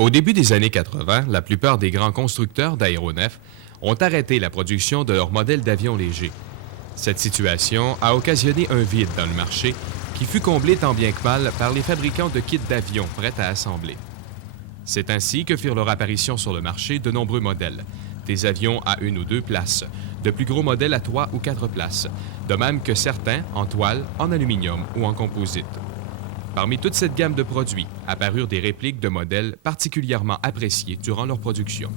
Au début des années 80, la plupart des grands constructeurs d'aéronefs ont arrêté la production de leurs modèles d'avions légers. Cette situation a occasionné un vide dans le marché qui fut comblé tant bien que mal par les fabricants de kits d'avions prêts à assembler. C'est ainsi que firent leur apparition sur le marché de nombreux modèles, des avions à 1 ou 2 places, de plus gros modèles à 3 ou 4 places, de même que certains en toile, en aluminium ou en composite. Parmi toute cette gamme de produits apparurent des répliques de modèles particulièrement appréciés durant leur production.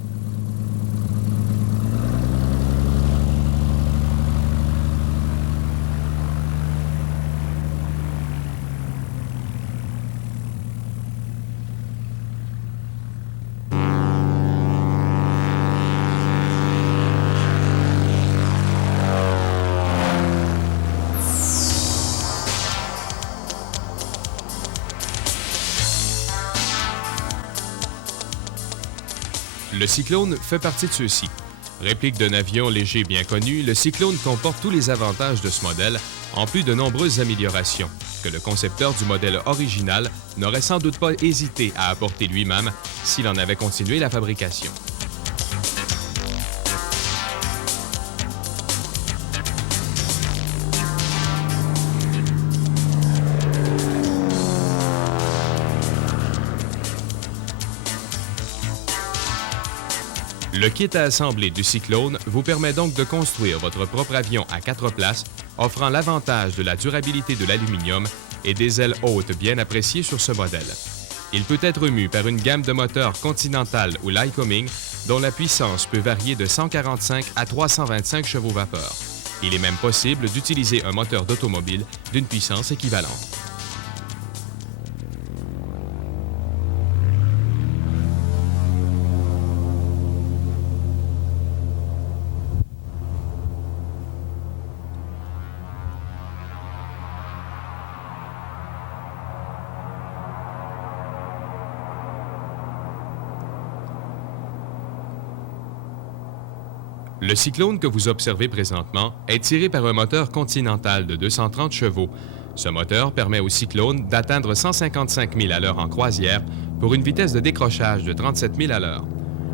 Le Cyclone fait partie de ceux-ci. Réplique d'un avion léger bien connu, le Cyclone comporte tous les avantages de ce modèle, en plus de nombreuses améliorations, que le concepteur du modèle original n'aurait sans doute pas hésité à apporter lui-même s'il en avait continué la fabrication. Le kit à assembler du Cyclone vous permet donc de construire votre propre avion à 4 places, offrant l'avantage de la durabilité de l'aluminium et des ailes hautes bien appréciées sur ce modèle. Il peut être mu par une gamme de moteurs Continental ou Lycoming dont la puissance peut varier de 145 à 325 chevaux-vapeur. Il est même possible d'utiliser un moteur d'automobile d'une puissance équivalente. Le Cyclone que vous observez présentement est tiré par un moteur Continental de 230 chevaux. Ce moteur permet au Cyclone d'atteindre 155 000 à l'heure en croisière pour une vitesse de décrochage de 37 000 à l'heure.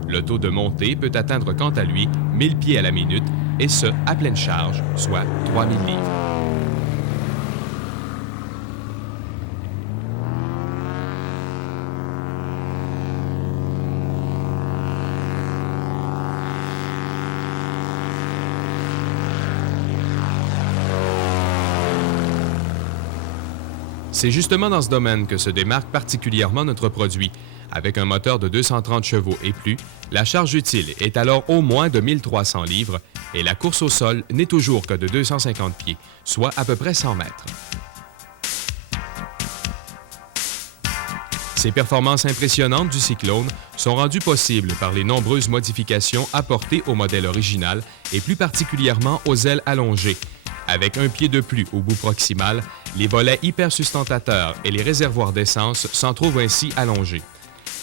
Le taux de montée peut atteindre quant à lui 1000 pieds à la minute, et ce, à pleine charge, soit 3000 livres. C'est justement dans ce domaine que se démarque particulièrement notre produit. Avec un moteur de 230 chevaux et plus, la charge utile est alors au moins de 1300 livres et la course au sol n'est toujours que de 250 pieds, soit à peu près 100 mètres. Ces performances impressionnantes du Cyclone sont rendues possibles par les nombreuses modifications apportées au modèle original et plus particulièrement aux ailes allongées. Avec un pied de plus au bout proximal, les volets hypersustentateurs et les réservoirs d'essence s'en trouvent ainsi allongés.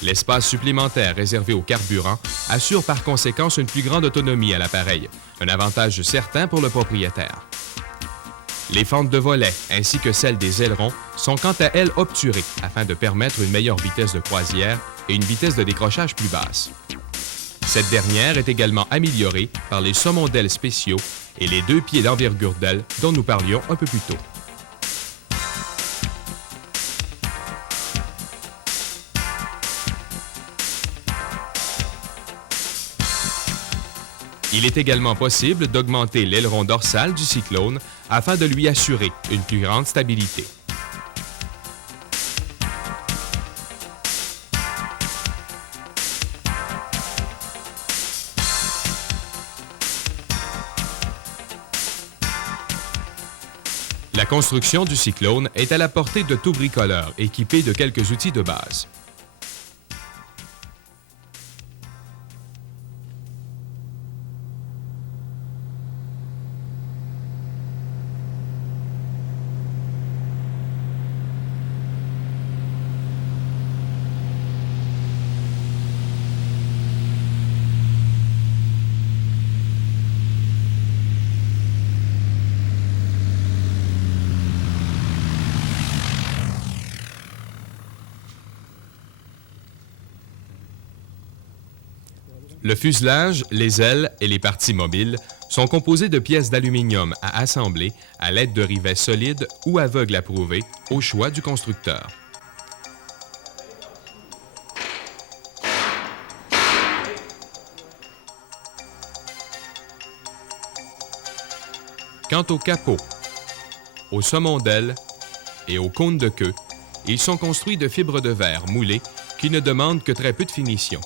L'espace supplémentaire réservé au carburant assure par conséquent une plus grande autonomie à l'appareil, un avantage certain pour le propriétaire. Les fentes de volets ainsi que celles des ailerons sont quant à elles obturées afin de permettre une meilleure vitesse de croisière et une vitesse de décrochage plus basse. Cette dernière est également améliorée par les saumons d'ailes spéciaux et les 2 pieds d'envergure d'aile dont nous parlions un peu plus tôt. Il est également possible d'augmenter l'aileron dorsal du Cyclone afin de lui assurer une plus grande stabilité. La construction du Cyclone est à la portée de tout bricoleur équipé de quelques outils de base. Le fuselage, les ailes et les parties mobiles sont composés de pièces d'aluminium à assembler à l'aide de rivets solides ou aveugles approuvés au choix du constructeur. Quant au capot, au saumon d'aile et aux cônes de queue, ils sont construits de fibres de verre moulées qui ne demandent que très peu de finition.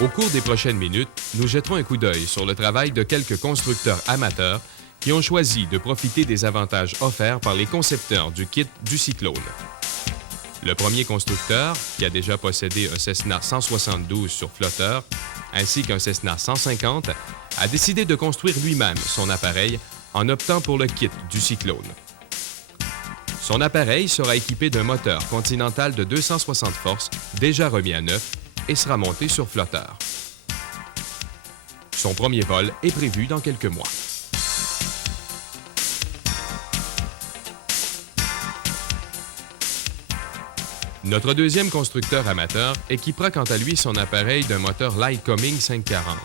Au cours des prochaines minutes, nous jetterons un coup d'œil sur le travail de quelques constructeurs amateurs qui ont choisi de profiter des avantages offerts par les concepteurs du kit du Cyclone. Le premier constructeur, qui a déjà possédé un Cessna 172 sur flotteur, ainsi qu'un Cessna 150, a décidé de construire lui-même son appareil en optant pour le kit du Cyclone. Son appareil sera équipé d'un moteur Continental de 260 forces déjà remis à neuf et sera monté sur flotteur. Son premier vol est prévu dans quelques mois. Notre deuxième constructeur amateur équipera quant à lui son appareil d'un moteur Lycoming 540.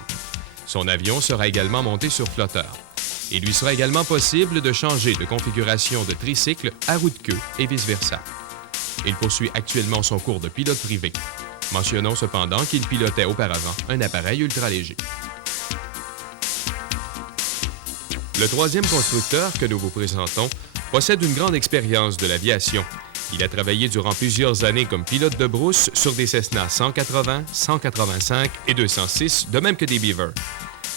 Son avion sera également monté sur flotteur. Il lui sera également possible de changer de configuration de tricycle à roue de queue et vice-versa. Il poursuit actuellement son cours de pilote privé. Mentionnons cependant qu'il pilotait auparavant un appareil ultra-léger. Le troisième constructeur que nous vous présentons possède une grande expérience de l'aviation. Il a travaillé durant plusieurs années comme pilote de brousse sur des Cessna 180, 185 et 206, de même que des Beaver.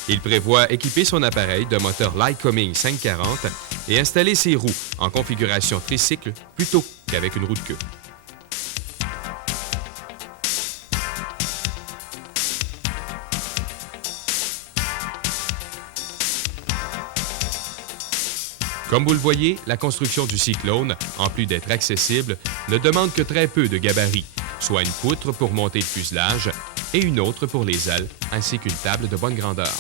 Il prévoit équiper son appareil de moteur Lycoming 540 et installer ses roues en configuration tricycle plutôt qu'avec une roue de queue. Comme vous le voyez, la construction du Cyclone, en plus d'être accessible, ne demande que très peu de gabarit, soit une poutre pour monter le fuselage et une autre pour les ailes, ainsi qu'une table de bonne grandeur.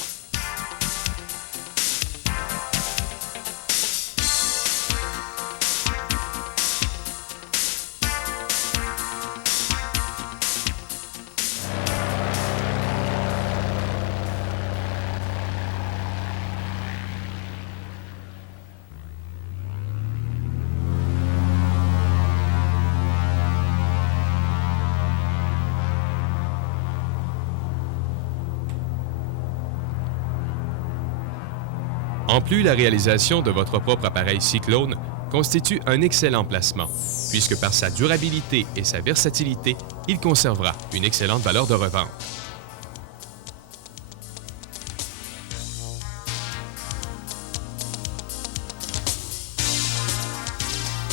En plus, la réalisation de votre propre appareil Cyclone constitue un excellent placement, puisque par sa durabilité et sa versatilité, il conservera une excellente valeur de revente.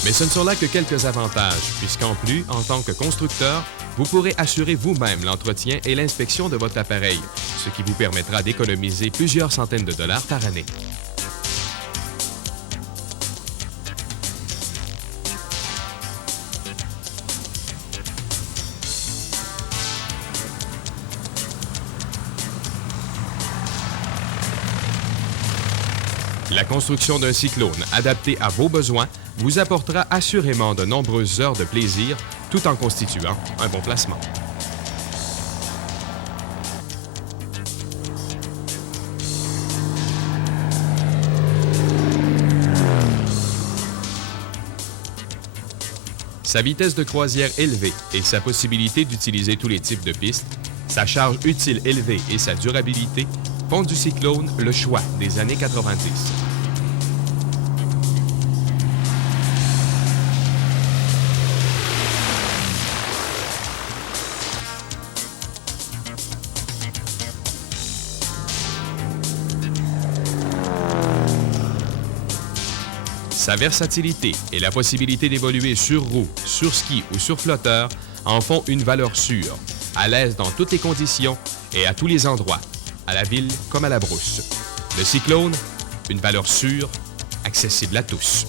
Mais ce ne sont là que quelques avantages, puisqu'en plus, en tant que constructeur, vous pourrez assurer vous-même l'entretien et l'inspection de votre appareil, ce qui vous permettra d'économiser plusieurs centaines de dollars par année. La construction d'un Cyclone adapté à vos besoins vous apportera assurément de nombreuses heures de plaisir tout en constituant un bon placement. Sa vitesse de croisière élevée et sa possibilité d'utiliser tous les types de pistes, sa charge utile élevée et sa durabilité font du Cyclone le choix des années 90. Sa versatilité et la possibilité d'évoluer sur roue, sur ski ou sur flotteur en font une valeur sûre, à l'aise dans toutes les conditions et à tous les endroits, à la ville comme à la brousse. Le Cyclone, une valeur sûre, accessible à tous.